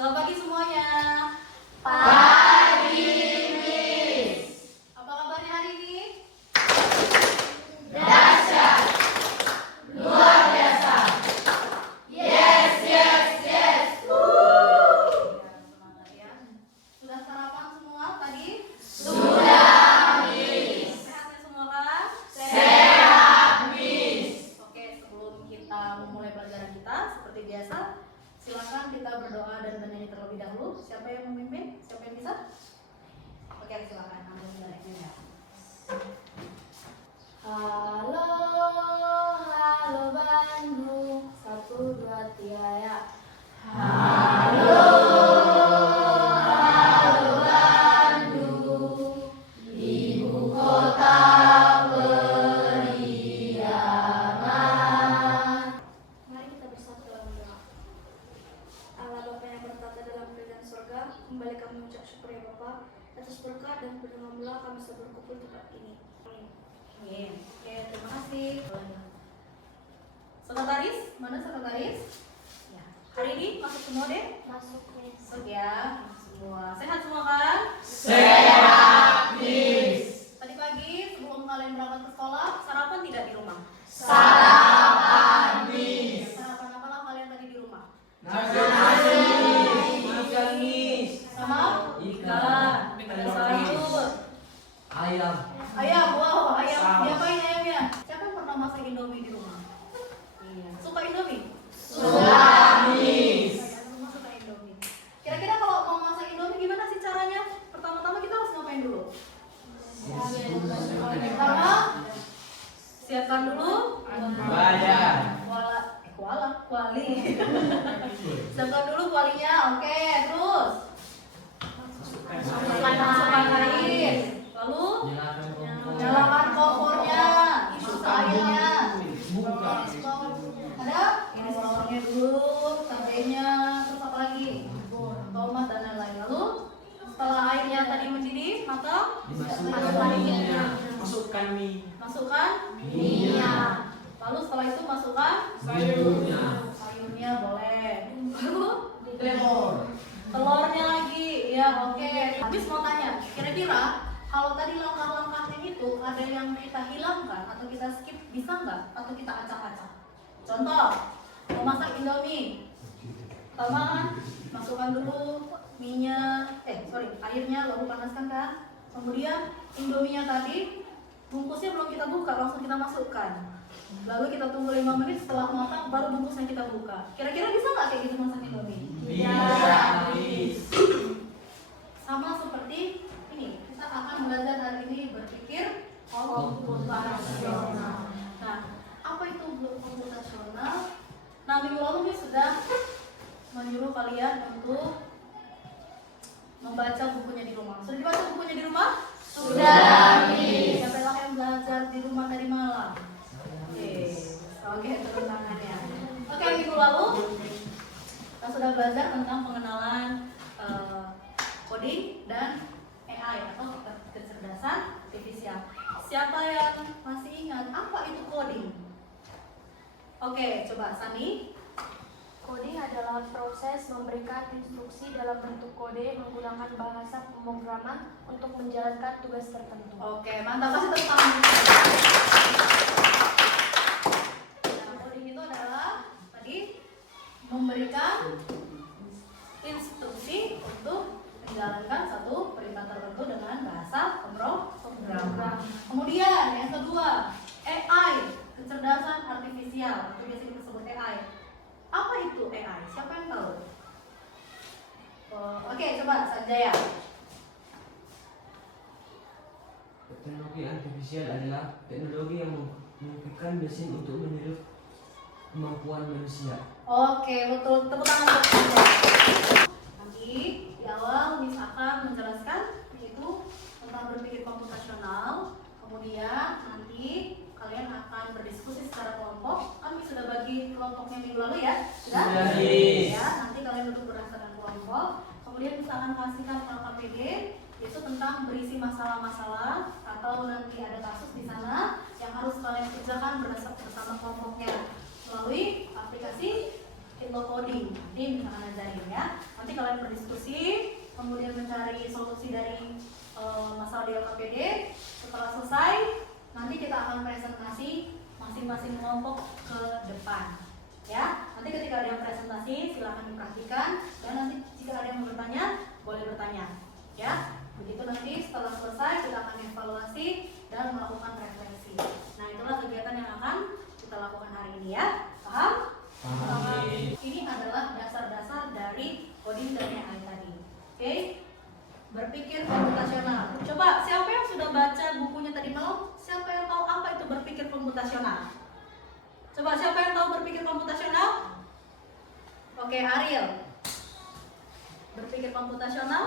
Selamat pagi semuanya. Pagi, Miss. Apa kabarnya hari ini? Dahsyat. Luar biasa. Yes, yes, yes. Semangat ya. Sudah sarapan semua tadi? Sudah, Miss. Sehat ya semua kan? Sehat, Miss. Oke, sebelum kita memulai pelajaran kita seperti biasa, silakan kita berdoa dan bernyanyi terlebih dahulu. Siapa yang memimpin? Siapa yang bisa? Oke, silakan ambil sebenarnya ya. Halo, halo Bandung, 1, 2, 3 ya. Halo, halo Bandung, ibu kota periangan. Mari kita bersatu dalam doa. Allah Bapa yang bertata dalam kerajaan surga, kembali kami mengucap syukur ya Bapa atas berkat dan perlindungan kami bisa berkumpul di tempat ini. Amin. Amin. Oke, terima kasih. Sekretaris, mana sekretaris? Ya. Hari ini masuk semua deh. Masuk Miss. Masuk ya, masuk semua. Sehat semua kan? Sehat, Miss. Tadi pagi sebelum kalian berangkat ke sekolah, sarapan tidak di rumah? Sarapan, Miss. Sarapan apa lah kalian tadi di rumah? Nasi. Ikan, Miss. Sama? Ikan. Ada sayur. Ayam. Ayam, wow, ayam. Saus. Diapain ayamnya? Siapa yang pernah masak Indomie di rumah? Iya. Suka Indomie? Sudah, Miss. Semua suka Indomie. Kira-kira kalau mau masak Indomie gimana sih caranya? Pertama-tama kita harus ngapain dulu? Pertama, siapkan dulu Wadah. kuali. Siapkan dulu kualinya, oke. Terus masukkan air. Lalu nyalakan kompornya, isi airnya. Ada? Ini bawangnya dulu, cabenya, terus apa lagi? Tomat dan lain-lain. Lalu setelah airnya tadi mendidih, maka Masukkan mie. masukkan Minyak. Lalu setelah itu masukkan Sayurnya. sayurnya boleh. Lalu Telur. telurnya lagi. Ya, oke. Habis mau tanya, kira-kira kalau tadi langkah-langkahnya itu ada yang kita hilangkan atau kita skip, bisa nggak? Atau kita acak-acak? Contoh, mau masak Indomie. Pertama, masukkan dulu airnya, lalu panaskan kan. Kemudian Indominya tadi bungkusnya belum kita buka, langsung kita masukkan. Lalu kita tunggu 5 menit, setelah matang baru bungkusnya kita buka. Kira-kira bisa nggak kayak gitu masak Indomie? Bisa, Miss. Sama seperti ini, kita akan belajar hari ini berpikir komputasional. Nah, apa itu komputasional? Nah, minggu lalu sudah menyuruh kalian untuk membaca bukunya di rumah. Sudah dibaca bukunya di rumah? Sudah, Miss. Siapa yang belajar di rumah dari malam? Oke, turun tangannya. Oke, minggu lalu kita sudah belajar tentang pengenalan coding dan AI atau kecerdasan artifisial. Siapa yang masih ingat apa itu coding? Oke, coba Sani. Coding adalah proses memberikan instruksi dalam bentuk kode menggunakan bahasa pemrograman untuk menjalankan tugas tertentu. Oke, mantap, kasih tepuk tangan. Nah, coding itu adalah tadi memberikan instruksi untuk menjalankan satu perintah tertentu dengan bahasa pemrograman. Kemudian yang kedua, AI, kecerdasan artifisial, itu biasa disebut AI. Apa itu AI? Siapa yang tahu? Oke, coba Sanjaya. Teknologi artifisial adalah teknologi yang memungkinkan mesin untuk meniru kemampuan manusia. Oke, betul. Tepuk tangan untuk Sanjaya. Nanti di awal Miss akan menjelaskan yaitu tentang berpikir komputasional. Kemudian nanti kalian akan berdiskusi secara kelompok. Kami sudah bagi kelompoknya minggu lalu ya. Sudah, Ya, nanti kalian duduk berdasarkan kelompok. Kemudian kita akan kasihkan LKPD, yaitu tentang berisi masalah-masalah atau nanti ada kasus di sana yang harus kalian kerjakan berdasarkan bersama kelompoknya melalui aplikasi Info Coding. Nanti misalkan ajarin ya. Nanti kalian berdiskusi, kemudian mencari solusi dari masalah di LKPD. Setelah selesai, nanti kita akan presentasi masing-masing kelompok ke depan. Ya, nanti ketika ada yang presentasi silahkan diperhatikan, dan nanti jika ada yang mau bertanya boleh bertanya. Ya, begitu nanti setelah selesai kita akan evaluasi dan melakukan refleksi. Nah, itulah kegiatan yang akan kita lakukan hari ini ya. Paham? Paham. Ini adalah dasar-dasar dari coding AI tadi. Oke? Berpikir komputasional. Coba siapa yang sudah baca bukunya tadi malam? Siapa yang tahu apa itu berpikir komputasional? Coba siapa yang tahu berpikir komputasional? Oke, Ariel. Berpikir komputasional?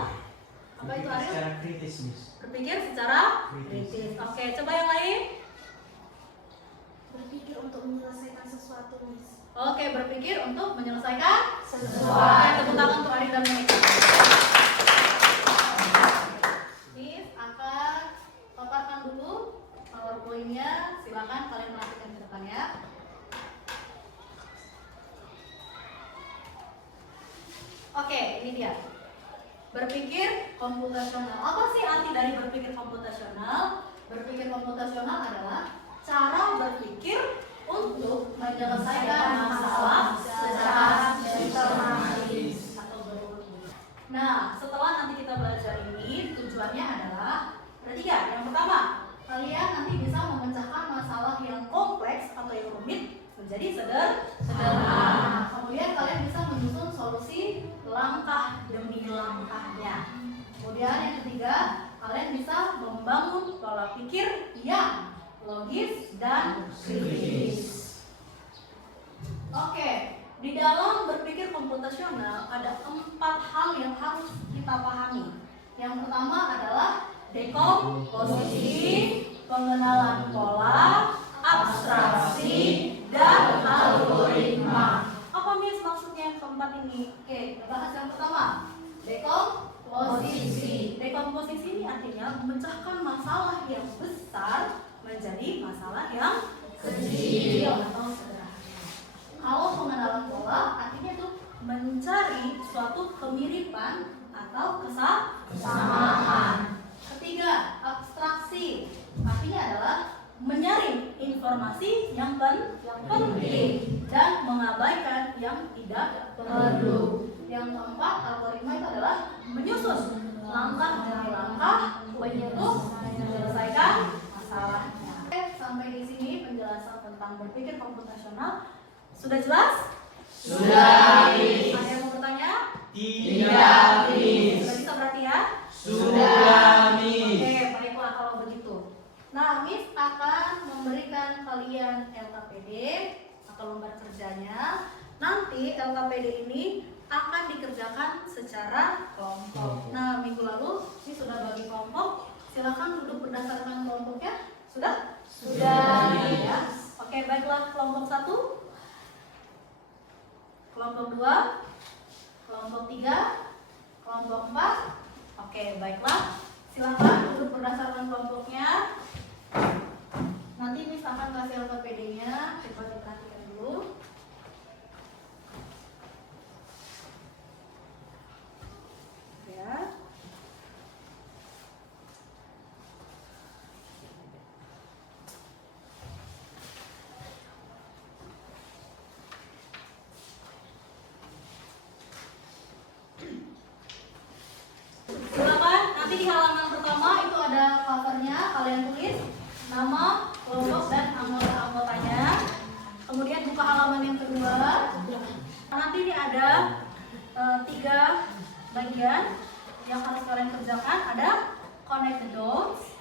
Apa itu Ariel? Secara kritis, Miss. Berpikir secara kritis. Oke, coba yang lain. Berpikir untuk menyelesaikan sesuatu, Miss. Oke, berpikir untuk menyelesaikan Sesuatu. Oke, tepuk tangan untuk Ari dan Monica. Miss akan paparkan dulu PowerPoint-nya. Silakan kalian perhatikan ke depan ya. Oke, ini dia. Berpikir komputasional. Apa sih arti dari berpikir komputasional? Berpikir komputasional adalah cara berpikir untuk menyelesaikan masalah secara sistematis atau berurut. Nah, setelah nanti kita belajar ini, tujuannya adalah ada 3. Yang pertama, kalian nanti bisa memecahkan masalah yang kompleks atau yang rumit menjadi sederhana. Kemudian kalian bisa menyusun solusi langkah demi langkahnya. Kemudian yang ketiga, kalian bisa membangun pola pikir yang logis dan kritis. Oke, di dalam berpikir komputasional ada 4 hal yang harus kita pahami. Yang pertama adalah dekomposisi, pengenalan pola, abstraksi, dan algoritma. Apa Miss maksudnya yang keempat ini? Oke, kita bahas yang pertama. Dekomposisi. Dekomposisi ini artinya memecahkan masalah yang besar menjadi masalah yang kecil atau sederhana. Kalau pengenalan pola artinya itu mencari suatu kemiripan atau kesamaan. Ketiga, abstraksi artinya adalah menyaring informasi yang penting dan mengabaikan yang tidak perlu. Yang keempat, algoritma itu adalah menyusun langkah demi langkah untuk menyelesaikan masalahnya. Oke, sampai di sini penjelasan tentang berpikir komputasional. Sudah jelas? Sudah, Miss. Ada yang mau bertanya? Tidak, Miss. Sudah bisa berarti ya? Sudah, Miss. Oke, baiklah kalau begitu. Nah, Miss akan memberikan kalian LKPD atau lembar kerjanya. Nanti LKPD ini akan dikerjakan secara kelompok. Nah, minggu lalu Miss sudah bagi kelompok. Silakan duduk berdasarkan kelompoknya. Sudah? Sudah, Ya. Oke, baiklah kelompok 1, kelompok 2, kelompok 3, kelompok 4. Oke, baiklah. Silakan duduk berdasarkan kelompoknya. Nanti Miss akan kasih LKPD-nya. Coba diperhatikan dulu. Ya. Silakan, nanti di halaman pertama itu ada covernya, kalian tulis nama, kelompok, dan anggota-anggotanya. Kemudian buka halaman yang kedua. Nanti ini ada 3 bagian yang harus kalian kerjakan. Ada connect the dots,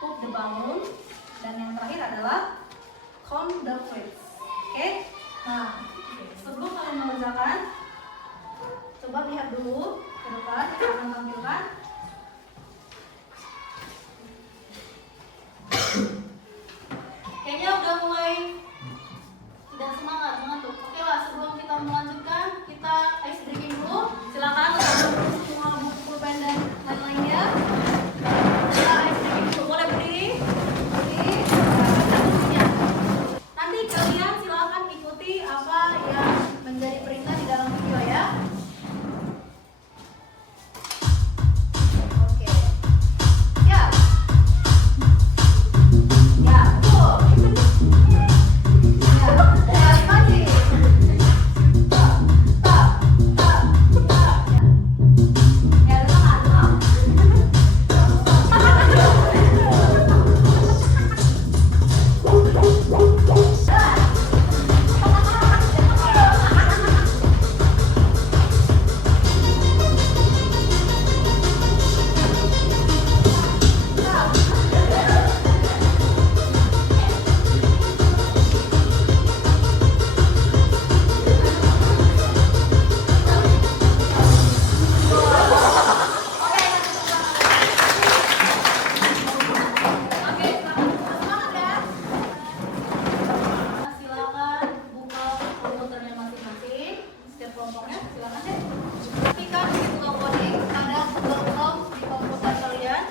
put the balloon, dan yang terakhir adalah count the fruits. Oke? Nah, sebelum kalian mengerjakan, coba lihat dulu ke depan, saya akan tampilkan. Kayaknya udah mulai tidak semangat, ngantuk. Oke lah, sebelum kita melanjutkan, kita ice drinking dulu. Silakan untuk semua buku pulpen dan lain-lainnya. Kita ice drinking dulu. Boleh berdiri? Berdiri. Nanti kalian silakan ikuti apa yang menjadi perintah di dalam video ya.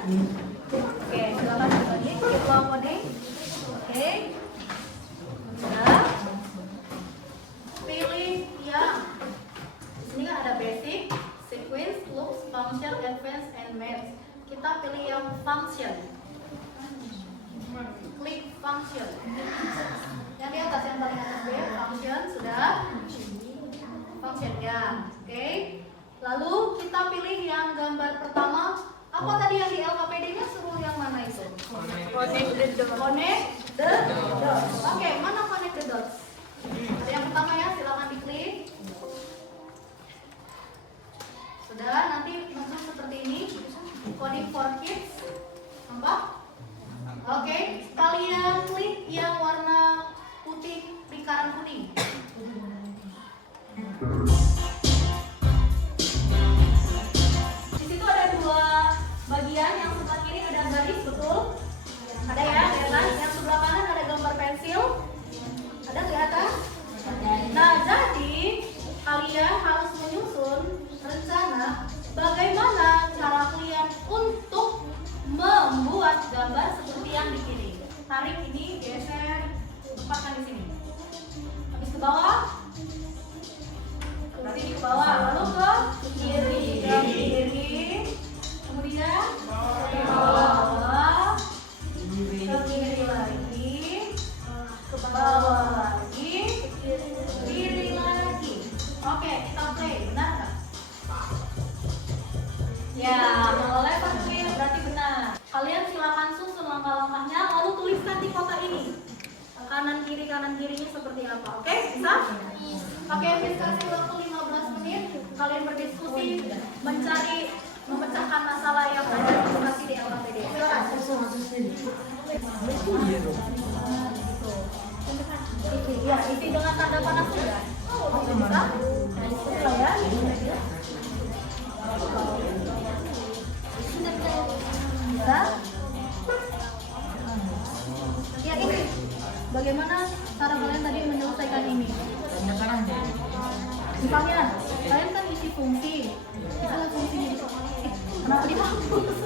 Oke, silakan berbagi. Keep low coding. Oke. Sudah. Pilih yang di sini kan ada basic, sequence, loops, function, advanced, and math. Kita pilih yang function. Klik function. Yang di atas yang paling atas B, function sudah. Function ya, oke. Lalu kita pilih yang gambar pertama. Apa tadi yang di LKPD-nya suruh yang mana itu? Connect the dots. Oke, mana connect the dots? Ada yang pertama ya, silakan diklik. Sudah, nanti muncul seperti ini. Coding for kids. Nampak? Oke, kalian klik yang warna putih lingkaran kuning. Di situ ada dua bagian, yang sebelah kiri ada garis, betul? Ada ya, kelihatan? Yang sebelah kanan ada gambar pensil. Ada kelihatan? Nah, jadi kalian harus menyusun rencana bagaimana cara kalian untuk membuat gambar seperti yang di kiri. Tarik ini, geser, tempatkan di sini. Habis ke bawah, berarti ini ke bawah, lalu ke kiri, kemudian ke bawah, ke kiri lagi, ke bawah lagi, kiri lagi. Oke, kita play, benar nggak? Ya, kalau lebar clear berarti benar. Kalian silakan susun langkah-langkahnya, lalu tuliskan di kotak ini. Kanan kirinya seperti apa? Oke, bisa? Oke, kasih waktu 15 menit. Kalian berdiskusi, memecahkan masalah yang ada di lokasi di LKPD. Ya, isi dengan tanda panah sudah. Bisa? Nah, itulah ya. Bisa? Ya, ini bagaimana cara kalian tadi menyelesaikan ini? Misalnya, kalian kan isi fungsi. Itulah fungsinya di kenapa dihapus?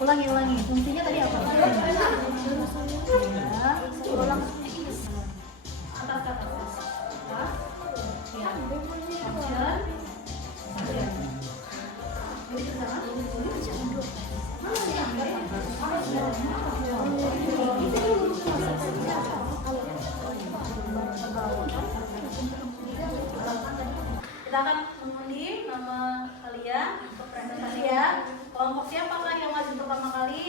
Ulangi. Fungsinya tadi apa? Ya. Ulang. Atas ke atas. Ya. Function. Kita akan mengundi nama kalian untuk presentasi ya. Kelompok siapakah yang maju pertama kali?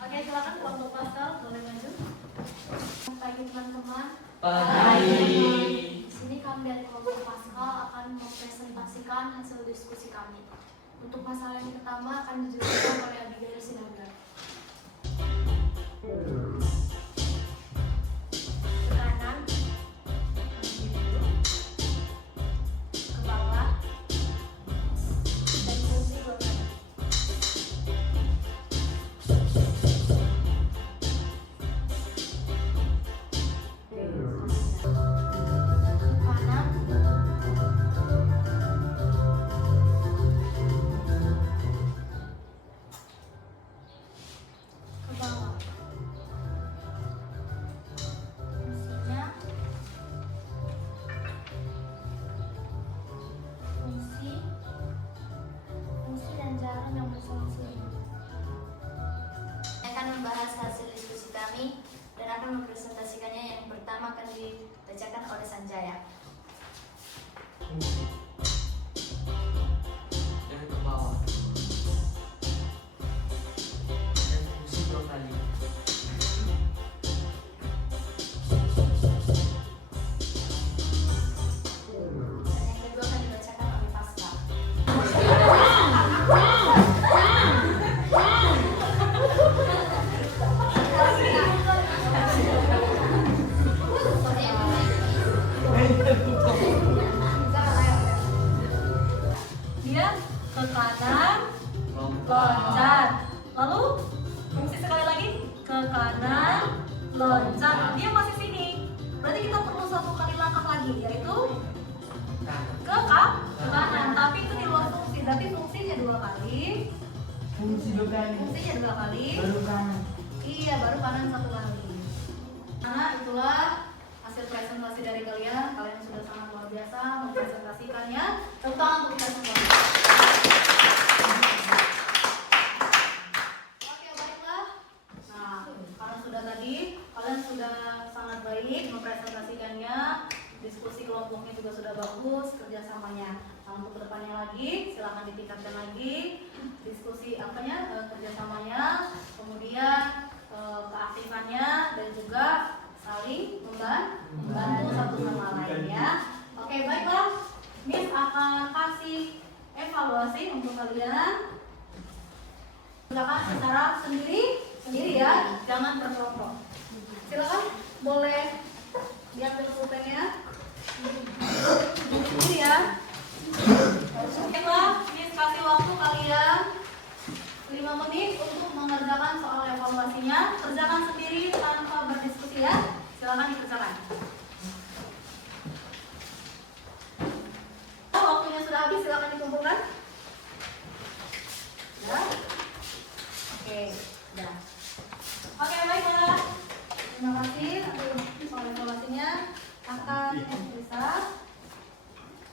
Oke, silakan kelompok Pascal boleh maju. Pagi teman-teman. Pagi. Di sini kami dari kelompok Pascal akan mempresentasikan hasil diskusi kami. Untuk masalah yang pertama akan dijelaskan oleh Abigail Sinaga. Ke kanan, ke bawah, dan fungsi golongan. Kanan, ke bawah. Fungsinya, fungsi dan jalan yang berselang-seling. Akan membahas hasil diskusi kami dan akan mempresentasikannya. Yang pertama akan dibacakan oleh Sanjaya. Dari ke bawah. Dan fungsi dua kali. Dan yang kedua akan dibacakan oleh Pascal. Dia ke kanan, loncat. Lalu fungsi sekali lagi ke kanan, loncat. Dia masih sini. Berarti kita perlu satu yaitu Kanan. ke kanan, tapi itu di luar fungsi, berarti fungsinya 2 kali, Fungsi 2 kali. fungsinya 2 kali, Baru kanan. iya baru kanan 1 kali. Karena itulah hasil presentasi dari kalian sudah sangat luar biasa mempresentasikannya. Tepuk tangan untuk kita semua. Oke, baiklah. Nah, karena sudah tadi kalian sudah sangat baik mempresentasikannya, diskusi kelompoknya juga sudah bagus, kerjasamanya. Nah, untuk kedepannya lagi, silahkan ditingkatkan lagi diskusi kerjasamanya, kemudian keaktifannya dan juga saling membantu satu sama lain ya. Oke, baiklah. Miss akan kasih evaluasi untuk kalian. Silakan secara sendiri ya, jangan berkelompok. Silakan boleh diambil pulpennya. Sendiri ya. Baiklah, Miss kasih waktu kalian 5 menit untuk mengerjakan soal evaluasinya. Kerjakan sendiri tanpa berdiskusi ya. Silakan dikerjakan. Waktunya sudah habis, silakan dikumpulkan. Ya. Oke, sudah. Oke, baiklah. Terima kasih atas soal evaluasinya. Akan bisa.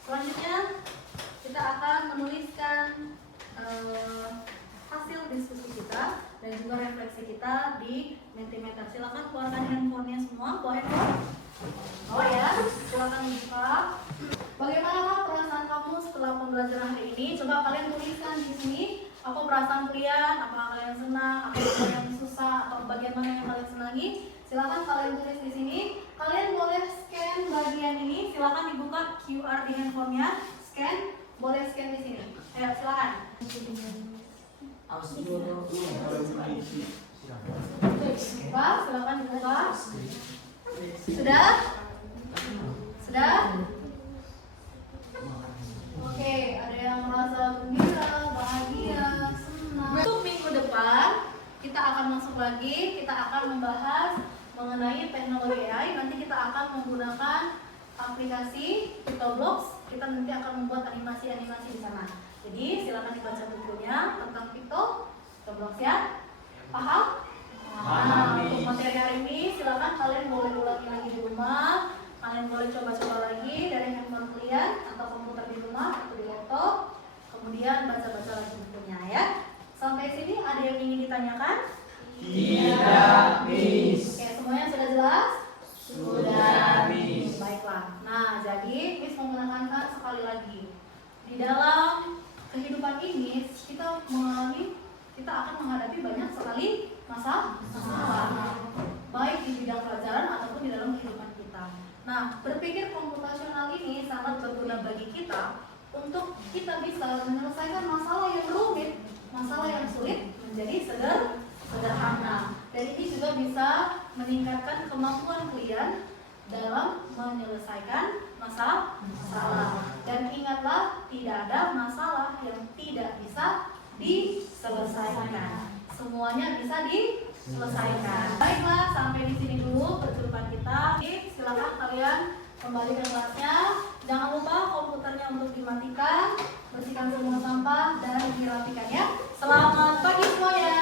Selanjutnya kita akan menuliskan hasil diskusi kita dan juga refleksi kita di Mentimeter. Silakan keluarkan handphonenya semua, bawa handphone. Oh ya, silakan dibuka. Bagaimanakah perasaan kamu setelah pembelajaran hari ini? Coba kalian tuliskan di sini. Apa perasaan kalian? Apakah kalian senang? Apakah yang susah? Atau bagian mana yang kalian senangi? Silakan kalian tulis di sini. Kalian boleh scan bagian ini. Silakan dibuka QR di handphonenya. Scan, boleh scan di sini. Ayo, silakan. Buka, silakan dibuka. Sudah? Sudah? Oke, ada yang merasa gembira, bahagia, senang. Untuk minggu depan kita akan masuk lagi, kita akan membahas mengenai teknologi AI. Nanti kita akan menggunakan aplikasi PictoBlox. Kita nanti akan membuat animasi-animasi di sana. Jadi silakan dibaca bukunya tentang PictoBlox ya. Paham? Nah, untuk materi hari ini silakan kalian boleh ulangi lagi di rumah. Kalian boleh coba-coba lagi dari handphone kalian atau komputer di rumah atau di laptop. Kemudian baca-baca lagi bukunya ya. Sampai sini ada yang ingin ditanyakan? Tidak, Miss. Oke, semuanya sudah jelas? Sudah, Miss. Baiklah. Nah, jadi Miss mau menekankan sekali lagi. Di dalam kehidupan ini kita akan menghadapi banyak sekali masalah. Baik di bidang pelajaran ataupun di dalam kehidupan kita. Nah, berpikir komputasional ini sangat berguna bagi kita untuk kita bisa menyelesaikan masalah yang rumit, masalah yang sulit menjadi sederhana. Dan ini juga bisa meningkatkan kemampuan kalian dalam menyelesaikan masalah. Dan ingatlah, tidak ada masalah yang tidak bisa diselesaikan. Semuanya bisa diselesaikan. Baiklah, sampai di sini dulu perjumpaan kita. Silakan kalian kembali ke kelasnya. Jangan lupa komputernya untuk dimatikan, bersihkan semua sampah dan dirapikan ya. Selamat pagi semuanya.